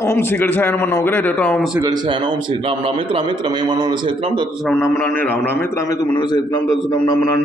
ओम श्री गणेशाय नमः नवग्रह देवता ओम श्री गणेशाय नमः ओम श्री राम रामित रामित रमे मनोर सेतनाम तत्सरम नामनाने राम रामित रामित मनोर सेतनाम तत्सरम नामनाने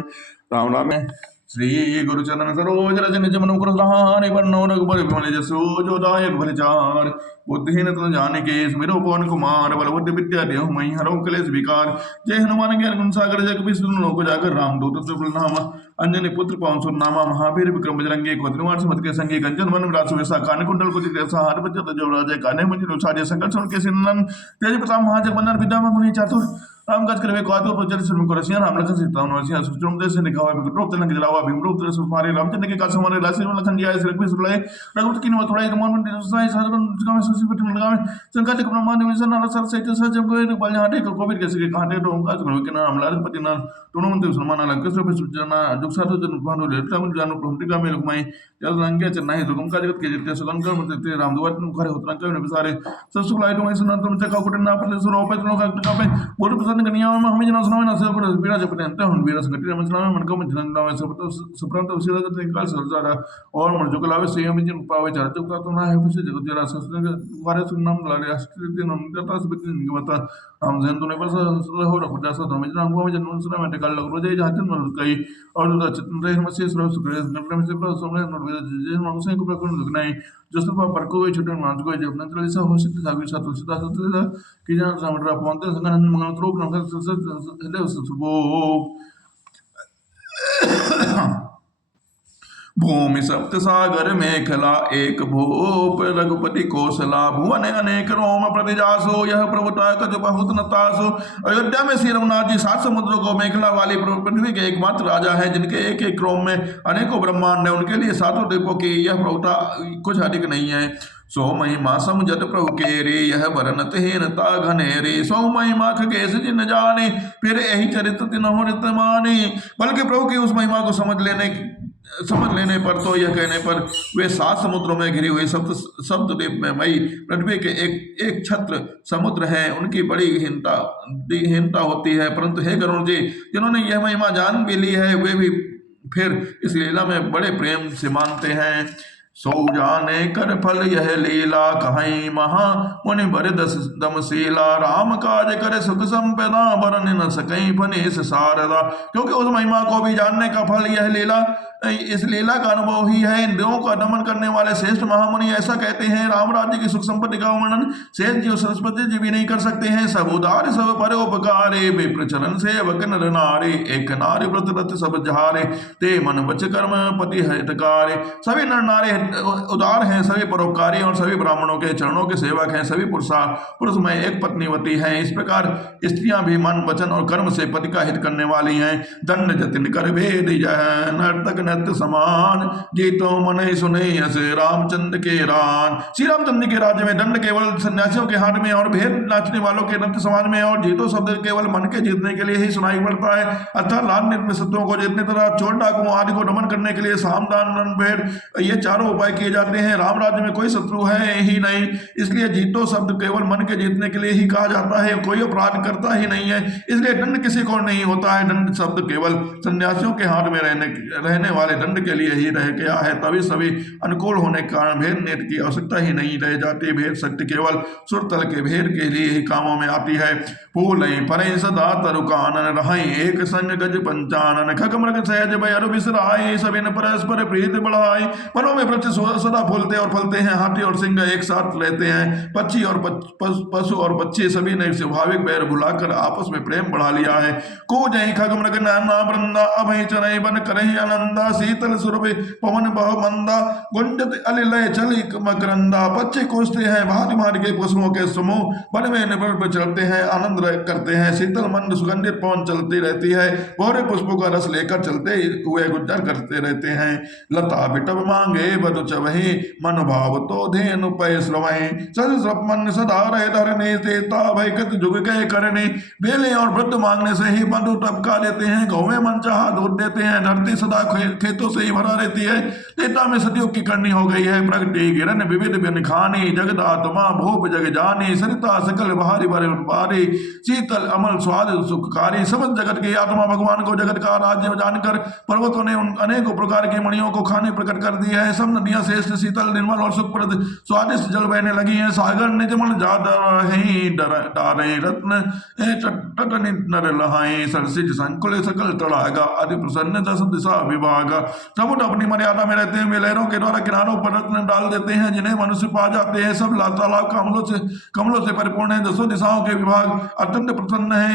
राम रामे श्री गुरुचरण सरोज रज निज मन मुकुर सहारे वरनो रघुबर विमल जसो जो दायक भलचार बुद्धिहीन तन जानिके सुमिरो पवन कुमार बल बुद्धि विद्या देहु मई हरो कलेश विकार जय हनुमान ज्ञान गुण सागर जग विष्णु लोक जाकर राम दूत नाम अंजनी पुत्र पवन सुर नामा महावीर विक्रम बजरंगी कोत्रिमार समत के संगी कंचन वन विलास विसा कान कुंडल कुचित हाथ बच्चा जो राजे काने मंजिल उछाजे संकट सुन के सिनन तेज प्रताप महाजगवंदन विद्या मुनि चातुर राम काज करवे को प्रचार श्रम को रसिया राम लखन सीता नरसिंह सुचुम देश निकावा विक्रोप तन के जलावा भीमरूप तरस मारे रामचंद्र के कास मारे लासी लखन जिया सिर पे सुलाए रघुपति की नमः थोड़ा मन मन सुसाई साधन गावे ससी पटन लगावे संकट के ब्रह्मांड विष्णु नाना सर सहित सजम को बल हाटे को कोविड के सके कांटे तो ओंकार करो के नाम लाल पति नाम दोनों मंत्र समान अलग कसो पे सुजना दुख साधु जन भानु लेता मन जानु प्रभुतिका में लुकमाई जल रंगे चन्नाई दुगम का जगत के जितने सुगम कर मंत्र राम दुआर तुम करे उतरन के विसारे सब सुलाए तुम सुनन तुम चका कुटना पर सुरो पे तुम का पे बोल प्रसन्न कन्या में हमें जना सुनावे ना से को बीरा जपने अंत हन बीरा संगति रमन सुनावे मन को जन नावे सब तो सुप्रंत उसी का काल सरजारा और मन जो कलावे से हम जिन पावे चार तो का तो ना है पछे जगत जरा सस्ते वारे सुनाम लारे अस्तित्व नम दता सब दिन बता हम जन तो ने बस हो रखो जैसा तो मैं को जन सुना मैं कल लग रोजे जाते मन कई और तो चित्र हम से सुर सुकर नगर से पर सोमले नर जे मन से को प्रकरण दुगनाई जस्तो पर को छोटे मान को जब नंतर ऐसा हो सकता है साथ सीधा सत्य कि जान समरा पौंते संगन मंगल रूप नंतर ले सुबो भूमि सप्त सागर मेखला एक भूप रघुपति कौशला भुवन अनेक रोम प्रतिजासो यह प्रभुता कज बहुत नतासो। अयोध्या में श्री रघुनाथ जी 7 समुद्रों को मेखला वाली पृथ्वी के एकमात्र राजा हैं जिनके एक एक रोम में अनेकों ब्रह्मांड है। उनके लिए 7 द्वीपों की यह प्रभुता कुछ अधिक नहीं है। सो महिमा समझत प्रभु के रे यह वर्णत हीनता घनेरे सो महिमा खगेश जिन जाने फिर यही चरित्र तिनहुँ रित माने। बल्कि प्रभु की उस महिमा को समझ लेने पर तो यह कहने पर वे 7 समुद्रों में घिरी हुई सप्तद्वीप में मई पृथ्वी के एक छत्र समुद्र हैं उनकी बड़ी हीनता होती है। परंतु हे गरुण जी जिन्होंने यह महिमा जान भी ली है वे भी फिर इस लीला में बड़े प्रेम से मानते हैं। सो जाने कर फल यह लीला कहीं महा मुनि बर दमशीला राम काज करे सुख संपदा बरन न सकई फनीस सारदा। क्योंकि उस महिमा को भी जानने का फल यह लीला इस लीला का अनुभव ही है। इंद्रियों का दमन करने वाले श्रेष्ठ महामुनि ऐसा कहते हैं राम राज्य की सुख संपत्ति का वर्णन शेष जीव सरस्वती जी भी नहीं कर सकते हैं। सब उदार सब परोपकारे विप्रचरण सेवक नर नारे एक नारी व्रत रत सब जहारे ते मन वच कर्म पति हितकारे। सभी नर नारे उदार हैं सभी परोपकारी और सभी ब्राह्मणों के चरणों के सेवक हैं। सभी पुरुष में एक पत्नीवती हैं। इस प्रकार स्त्रियां भी मन वचन और कर्म से पति का हित करने वाली हैं। दंड जतिन कर भेद नर्तक नृत्य समान जीतो मन सुने ऐसे रामचंद्र के रान। श्री रामचंद्र के राज्य में दंड केवल सन्यासियों के हाथ में और भेद नाचने वालों के नृत्य समान में और जीतो शब्द केवल मन के जीतने के लिए ही सुनाई पड़ता है। अर्थात लाभ नित्य शत्रुओं को जीतने तथा चोर डाकुओं आदि को दमन करने के लिए साम दान भेद ये चारों उपाय किए जाते हैं। राम राज्य में कोई शत्रु है ही नहीं इसलिए जीतो शब्द केवल मन के जीतने के लिए ही कहा जाता है। कोई अपराध करता ही नहीं है इसलिए दंड किसी को नहीं होता है। दंड शब्द केवल सन्यासियों के हाथ में रहने वाले दंड के लिए ही रह गया है। तभी सभी अनुकूल होने के कारण भेद नेत्र की आवश्यकता ही नहीं रह जाती। भेद शक्ति केवल सुरतल के भेद के लिए ही कामों में आती है। फूल फरे सदा तरुकानन रहाई एक संग गज पंचानन खग मृग सहज भय बिसराई सभी ने परस्पर प्रीत बढ़ाई। वनों में वृक्ष सदा फूलते और फलते हैं। हाथी और सिंह एक साथ रहते हैं। पक्षी और पशु और पक्षी सभी ने स्वाभाविक बैर भुलाकर आपस में प्रेम बढ़ा लिया है। को जय खग मृग नाना वृंदा अभय चरई बन करही आनंदा शीतल सुरभि पवन बह मंदा गुंजत अलिलय चली मकरंदा। पक्षी कूजते हैं भांति भांति के पशुओं के समूह वन में निबर पर चलते हैं आनंद करते हैं। शीतल मंद सुगंधित पवन चलती रहती है। भोरे पुष्पों का रस लेकर चलते हुए गुजर करते रहते हैं। लता बिटब मांगे बधु चवही मन भाव तो धेनु पय श्रवही सद मन सदा रहे धरने देता भय कत जुग गए करने। बेले और वृद्ध मांगने से ही बंधु टपका लेते हैं। गौ में मन चाहा दूध देते हैं। धरती सदा खेतों से ही भरा रहती है। त्रेता में सतयुग की करनी हो गई है। प्रगति गिरन विविध बिन खानी, जगदात्मा भूप जग जानी, सरिता सकल बहारी बरे बारी, शीतल अमल स्वाद सुखकारी। समस्त जगत की आत्मा भगवान को जगत का राज्य जानकर पर्वतों ने उन अनेकों प्रकार की मणियों को खाने प्रकट कर दिया है। सब नदियां श्रेष्ठ शीतल निर्मल और सुखप्रद स्वादिष्ट जल बहने लगी हैं। सागर निजमल जादा रहे डारे रत्न तटनि नर लहाए, सरसिज संकुल सकल तड़ागा, अति प्रसन्न दस दिशा विभागा। समुद्र अपनी मर्यादा में रहते हैं, वे लहरों के द्वारा किनारों पर रत्न डाल देते हैं जिन्हें मनुष्य पा जाते हैं। सब तालाब कमलों से परिपूर्ण है। दसों दिशाओं के विभाग अत्यंत प्रसन्न है।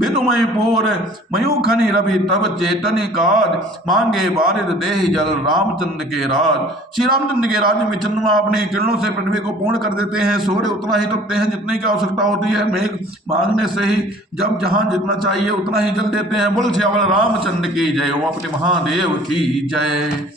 बिदुमय पोर मयूं खनि रवि तब चेतनि काज, मांगे बारिद देहि जल रामचंद्र के राज। श्री रामचंद्र के राज्य में चंद्रमा अपने किरणों से पृथ्वी को पूर्ण कर देते हैं। सूर्य उतना ही तपते हैं जितने की आवश्यकता होती है। मेघ मांगने से ही जब जहां जितना चाहिए उतना ही जल देते हैं। बोल श्यावल रामचंद्र की जय, ओम अपने महादेव की जय।